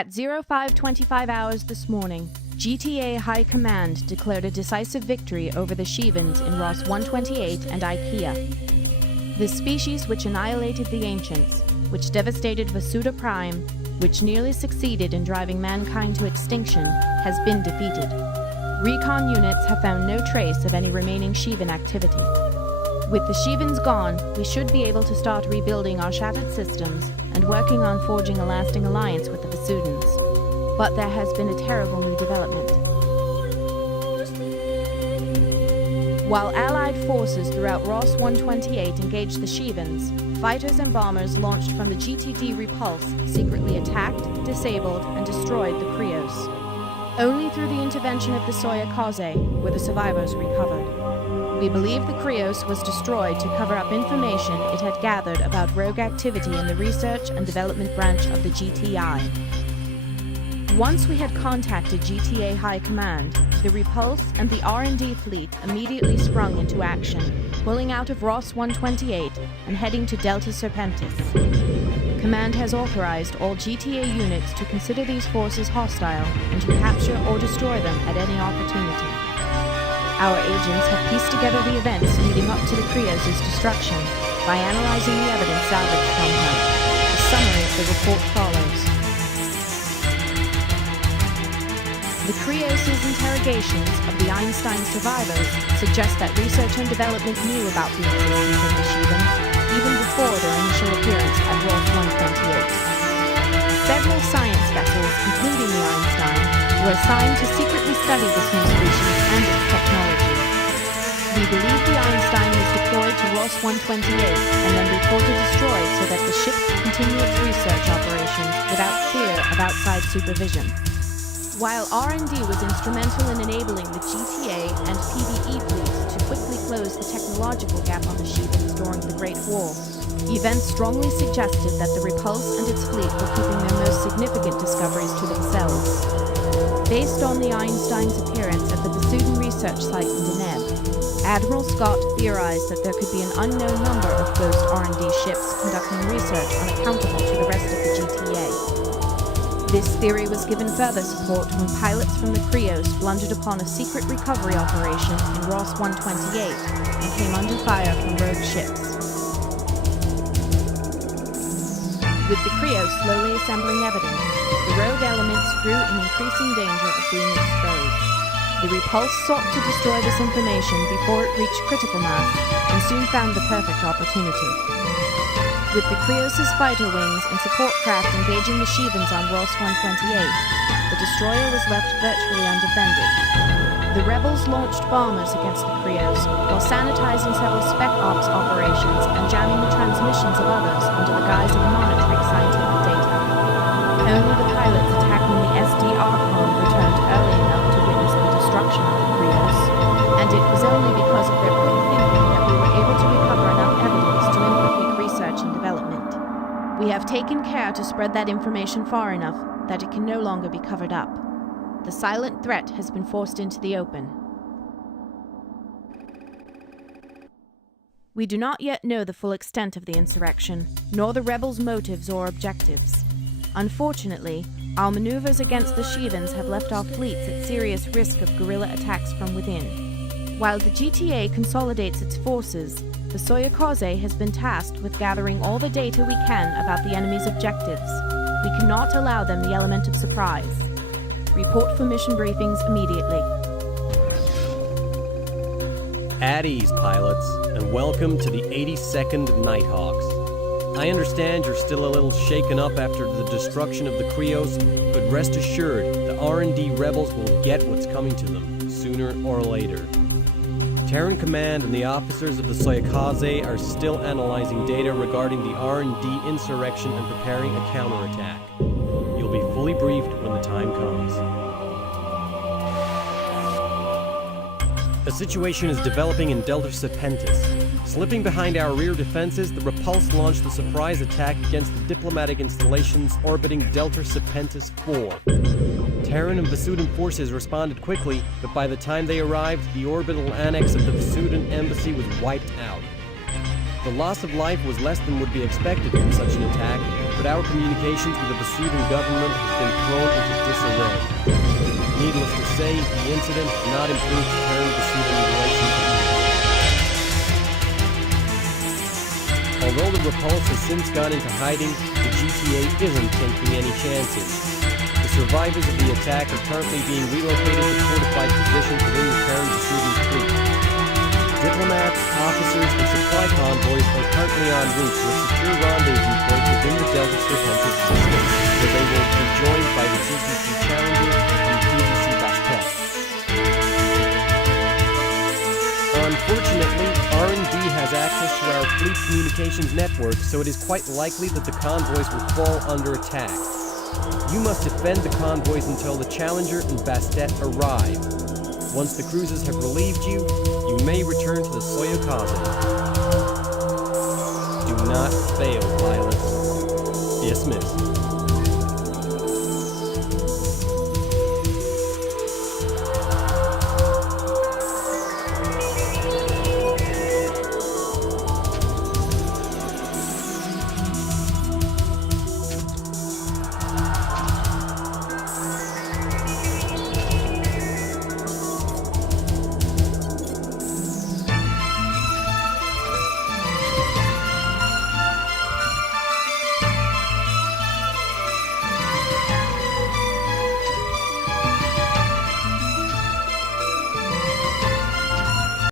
At 05:25 hours this morning, GTA High Command declared a decisive victory over the Shivans in Ross 128 and Ikea. The species which annihilated the Ancients, which devastated Vasuda Prime, which nearly succeeded in driving mankind to extinction, has been defeated. Recon units have found no trace of any remaining Shivan activity. With the Shivans gone, we should be able to start rebuilding our shattered systems and working on forging a lasting alliance with the Vasudans. But there has been a terrible new development. While Allied forces throughout Ross 128 engaged the Shivans, fighters and bombers launched from the GTD Repulse secretly attacked, disabled, and destroyed the Krios. Only through the intervention of the Soyakaze were the survivors recovered. We believe the Krios was destroyed to cover up information it had gathered about rogue activity in the research and development branch of the GTI. Once we had contacted GTA High Command, the Repulse and the R&D fleet immediately sprung into action, pulling out of Ross 128 and heading to Delta Serpentis. Command has authorized all GTA units to consider these forces hostile and to capture or destroy them at any opportunity. Our agents have pieced together the events leading up to the Krios' destruction by analyzing the evidence salvaged from her. A summary of the report follows. The Krios' interrogations of the Einstein survivors suggest that research and development knew about the existence of the Shivans even before their initial appearance at Ross 128. Several science vessels, including the Einstein, were assigned to secretly study this new species and its technology. We believe the Einstein was deployed to Ross 128 and then reported destroyed so that the ship could continue its research operations without fear of outside supervision. While R&D was instrumental in enabling the GTA and PvE fleets to quickly close the technological gap on the Shivans during the Great War, events strongly suggested that the Repulse and its fleet were keeping their most significant discoveries to themselves. Based on the Einstein's appearance at the Vasudan research site in Deneb, Admiral Scott theorized that there could be an unknown number of ghost R&D ships conducting research unaccountable to the rest of the GTA. This theory was given further support when pilots from the Krios blundered upon a secret recovery operation in Ross 128 and came under fire from rogue ships. With the Krios slowly assembling evidence, the rogue elements grew in increasing danger of being exposed. The Repulse sought to destroy this information before it reached critical mass and soon found the perfect opportunity. With the Krios' fighter wings and support craft engaging the Shivans on Ross 128, the destroyer was left virtually undefended. The rebels launched bombers against the Krios while sanitizing several spec ops operations and jamming the transmissions of others under the guise of monitoring scientific data. Only the pilots attacking the SDR con returned early enough to witness the destruction of the Krios, and it was only because of their quick thinking that we were able to recover enough evidence to implicate research and development. We have taken care to spread that information far enough that it can no longer be covered up. The silent threat has been forced into the open. We do not yet know the full extent of the insurrection, nor the rebels' motives or objectives. Unfortunately, our maneuvers against the Shivans have left our fleets at serious risk of guerrilla attacks from within. While the GTA consolidates its forces, the Soyakaze has been tasked with gathering all the data we can about the enemy's objectives. We cannot allow them the element of surprise. Report for mission briefings immediately. At ease, pilots, and welcome to the 82nd Nighthawks. I understand you're still a little shaken up after the destruction of the Krios, but rest assured, the R&D rebels will get what's coming to them, sooner or later. Terran Command and the officers of the Soyakaze are still analyzing data regarding the R&D insurrection and preparing a counterattack. You'll be fully briefed when the time comes. A situation is developing in Delta Serpentis. Slipping behind our rear defenses, the Repulse launched a surprise attack against the diplomatic installations orbiting Delta Serpentis 4. Terran and Vasudan forces responded quickly, but by the time they arrived, the orbital annex of the Vasudan embassy was wiped out. The loss of life was less than would be expected from such an attack, but our communications with the Vesuvian government have been thrown into disarray. Needless to say, the incident has not improved Terran-Vesuvian relations either. Although the Repulse has since gone into hiding, the GTA isn't taking any chances. The survivors of the attack are currently being relocated to fortified positions within the Terran-Vesuvian fleet. Diplomats, officers, and supply convoys are currently en route to a secure rendezvous point within the Delta Serpentis system, where they will be joined by the TTC Challenger and the TTC Bastet. Unfortunately, R&D has access to our fleet communications network, so it is quite likely that the convoys will fall under attack. You must defend the convoys until the Challenger and Bastet arrive. Once the cruisers have relieved you, you may return to the Soyokaze. Do not fail, pilots. Dismissed.